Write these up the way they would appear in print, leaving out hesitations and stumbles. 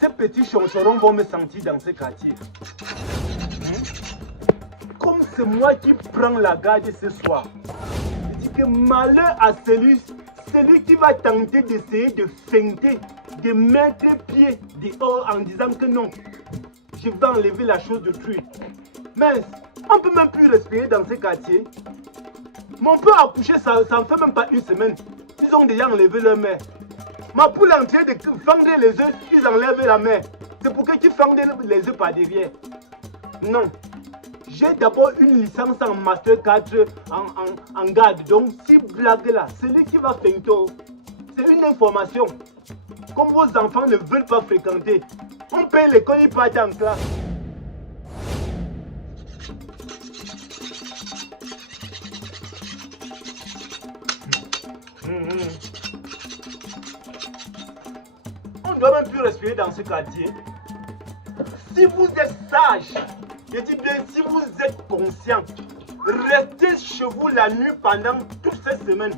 Ces petits chancherons vont me sentir dans ce quartier. Comme c'est moi qui prends la garde ce soir, je dis que malheur à celui qui va tenter d'essayer de feinter, de mettre pied dehors en disant que non, je vais enlever la chose de truc. Mais on ne peut même plus respirer dans ce quartier. Mon père a accouché, ça ne fait même pas une semaine. Ils ont déjà enlevé leur mère. Ma poule en train de fendre les œufs, ils enlèvent la mère. C'est pour que tu fendes les œufs par derrière. Non. J'ai d'abord une licence en Master 4 en garde. Donc, si blague là, celui qui va feinter, c'est une information. Comme vos enfants ne veulent pas fréquenter, on paye l'école, ils partent en classe. On ne doit même plus respirer dans ce quartier. Si vous êtes sage, je dis bien si vous êtes conscient, restez chez vous la nuit pendant toute cette semaine.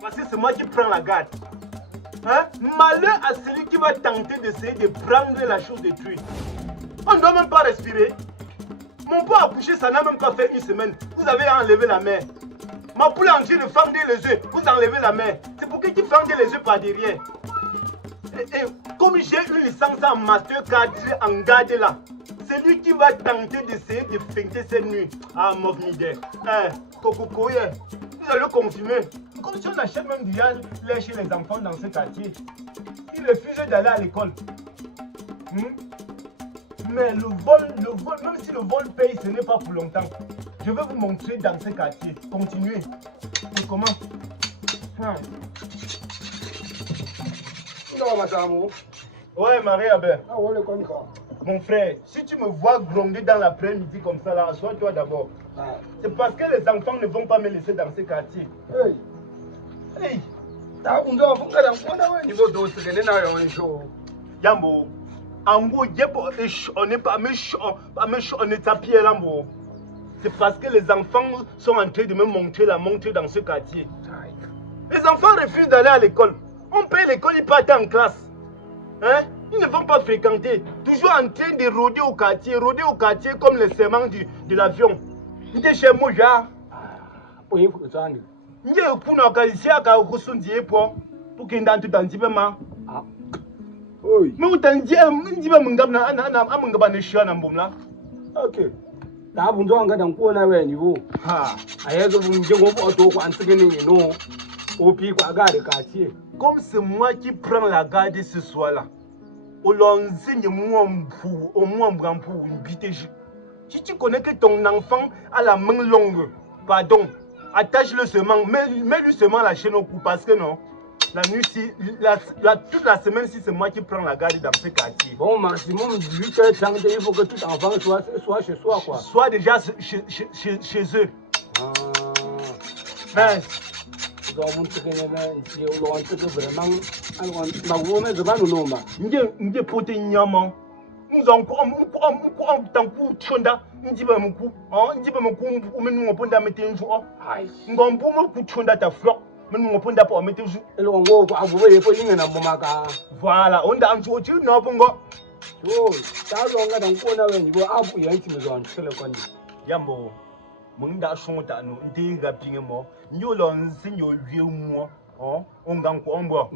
Parce que c'est moi qui prends la garde. Hein? Malheur à celui qui va tenter d'essayer de prendre la chose détruite. On ne doit même pas respirer. Mon père a accouché, ça n'a même pas fait une semaine. Vous avez enlevé la mère. Ma poule est en train de fendre les œufs. Vous enlevez la mère. C'est pour que tu fendes les œufs par derrière. Et comme j'ai une licence en Master 4 en garde là, c'est lui qui va tenter d'essayer de feinter cette nuit. Ah, Movnide. Cococoye, vous allez confirmer. Comme si on achète même du gaz chez les enfants dans ce quartier. Ils refusent d'aller à l'école. Mais le vol, même si le vol paye, ce n'est pas pour longtemps. Je vais vous montrer dans ce quartier. Continuez. Et comment? Non, madame. Ouais, Marie-Abel. Ah, ouais, le connu. Mon frère, si tu me vois gronder dans l'après-midi comme ça, là, assois-toi d'abord. C'est parce que les enfants ne vont pas me laisser dans ce quartier. Hey. Hey. Yambo. Ango, on n'est pas méchant, on est tapis là, moi. C'est parce que les enfants sont en train de me montrer la montée dans ce quartier. Les enfants refusent d'aller à l'école. On paye l'école, ils partent en classe. Hein? Ils ne vont pas fréquenter. Toujours en train de rôder au quartier comme les serments de l'avion. Il est chez moi, genre. Oui, il faut que ça aille. Il y a un coup d'occasion pour qu'il y ait un petit peu. Oui. Mais où t'as dit, Ok. T'as besoin d'un coup à un niveau. Comme c'est moi qui prends la garde ce soir-là, au l'enseigne au moins pour une bitège. Si tu connais que ton enfant a la main longue, pardon, attache-le seulement, mets-lui seulement la chaîne au cou parce que non. La nuit, toute la semaine, si c'est moi qui prends la garde dans ce quartier. Bon, maximum 8 heures, il faut que tout enfant soit chez soi, quoi. Soit déjà chez eux. Mais, nous voilà, on a un jour, tu n'as pas Yambo, Munda Shonta, no, Diga Pingamo, you learn, senior view more, on Ganko Ombo.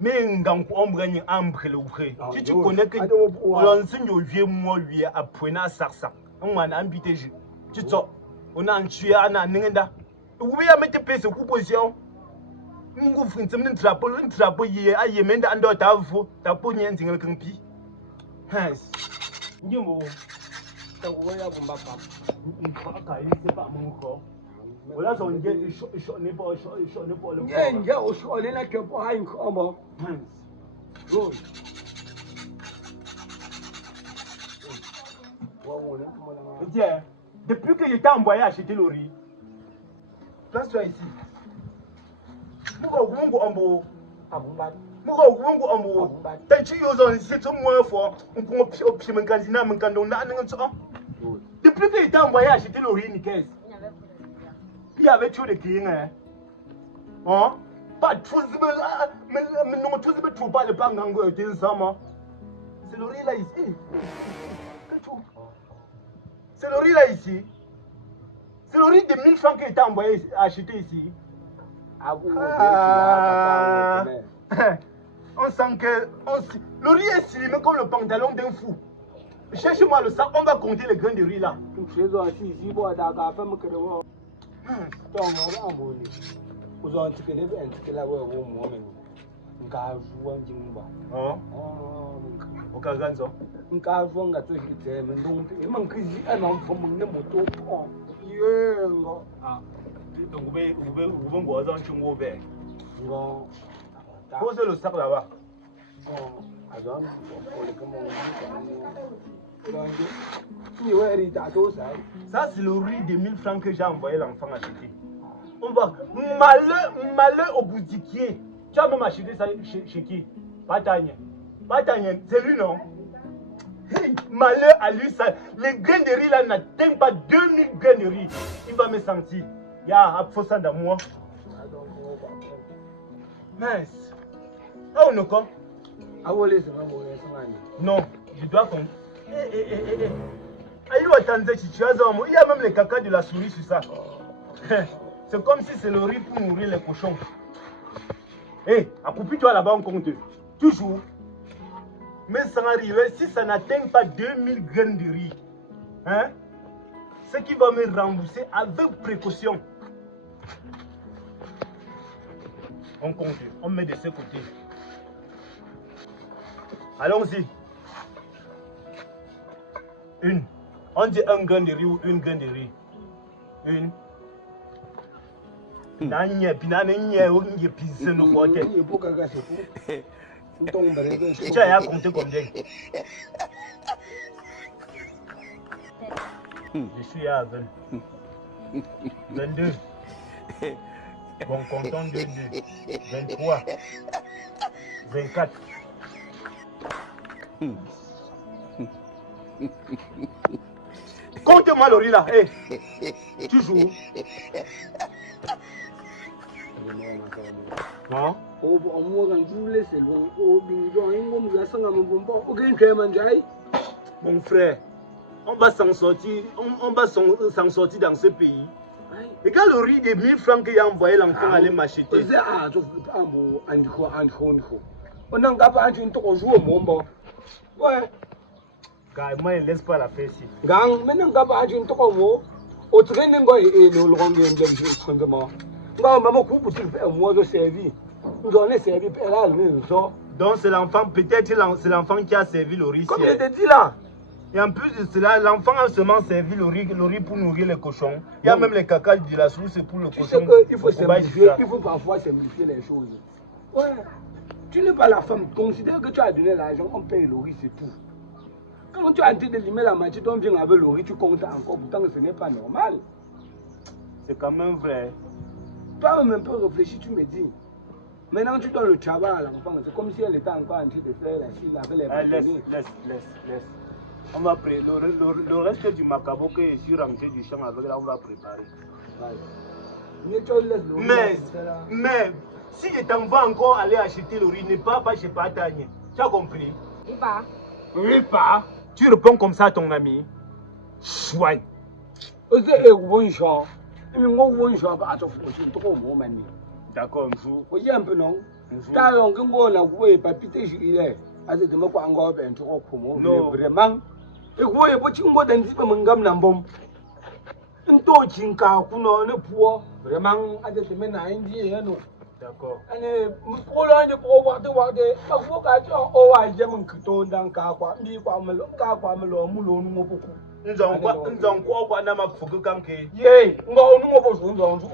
Mais Ganko Ombre and Ambrello. Did you connect on senior view more via a Puena Sasa? On one ambitation. You talk on Anchiana Ninda. We are making a place of Kuposian. Mungu finsemne trapo ye ayemenda ando tavu tapo nyenzi ngelkampi. Has. Nyemo. Tawoya bumbapa. Nkaka ilise pa munko. Wala so nje isho nebo. Nje osho lela kepo hayi nkomo. Good. Tiens, depuis que j'étais envoyé acheter le riz. Place-toi ici. Mungu ambo Abumbadi. Mungu ambo. Tanchi yozo c'est tout moins fort. On prend au pied mon candidat mon candon là non. Depuis que j'étais envoyé acheter le riz Nikes. Il y avait trop de clients hein. Pas tous, mais non, tous, mais tu pas le pangango et ensemble. C'est le riz là ici. C'est le riz là ici. C'est le riz de 1000 francs qui est envoyé acheté ici. On sent que le riz est slimé comme le pantalon d'un fou. Cherche-moi le sac, on va compter les grains de riz là. Pose le sac là-bas. Ça, c'est le riz de 1000 francs que j'ai envoyé l'enfant acheter. On va. Malheur au boutiquier. Tu as même acheté ça chez qui? Batagne. Batagne, c'est lui, non? Hey, malheur à lui, ça. Les grains de riz là n'atteignent pas 2000 grains de riz. Il va me sentir. Il y a un faux sang dans moi. Mince. Ah, on est quoi? Non, je dois compter. Il y a même les caca de la souris sur ça. C'est comme si c'est le riz pour nourrir les cochons. Hé, accroupis-toi là-bas, on compte. Toujours. Mais ça arrive, si ça n'atteint pas 2000 graines de riz, hein, ce qui va me rembourser avec précaution. On compte, on met de ce côté. Allons-y. Une. On dit un grain de riz ou une grain de riz. Une. Tu as compté combien? Je suis à 20. 22. Bon, comptons 2, 23. 24. Compte-moi le riz là. Hey. Toujours. Non? Mon frère, on va s'en sortir, on va s'en sortir dans ce pays. Regarde le riz de 1000 francs qu'il a envoyé l'enfant aller m'acheter. Ouais. Car moi, il ne laisse pas la faire ici. Donc c'est l'enfant, peut-être c'est l'enfant qui a servi le riz. Comme je te dis là. Et en plus de cela, l'enfant a seulement servi le riz pour nourrir les cochons. Il y a même les caca de la source pour le cochon. Tu sais qu'il faut simplifier, il faut parfois simplifier les choses. Ouais. Tu n'es pas la femme, considère que tu as donné l'argent, on paye le riz, c'est tout. Quand tu as dit de limer la moitié, on vient avec le riz, tu comptes encore, pourtant ce n'est pas normal. C'est quand même vrai. Toi-même un peu réfléchi, tu me dis. Maintenant tu donnes le travail à l'enfant, c'est comme si elle était encore en train de faire la fille avec les bâtonnets. Laisse. On va préparer. Le reste du macabo que je suis rentré du champ avec là, on va préparer. Mais si je t'envoie encore aller acheter le riz, ne pas chez Patagne. Tu as compris? Ripa. Tu réponds comme ça à ton ami. Chouette. D'accord, un jour. Oui, un peu non. T'as un peu de papier, il est. As it encore encore un trop pour vraiment. Et vous voyez, vous avez un petit peu de gamme n'embom. Un taux chinka, kuno, ne poids. Vraiment, à des semaines à Indie, non. D'accord. Et pour l'un de pouvoir de voir des vocations, oh, I am Kuto, Danka, ni Pamelo, Kapamelo, Moulon, beaucoup. Nous avons quoi, n'a pas foutu quand que. Yea, no, no, no, no, no, no,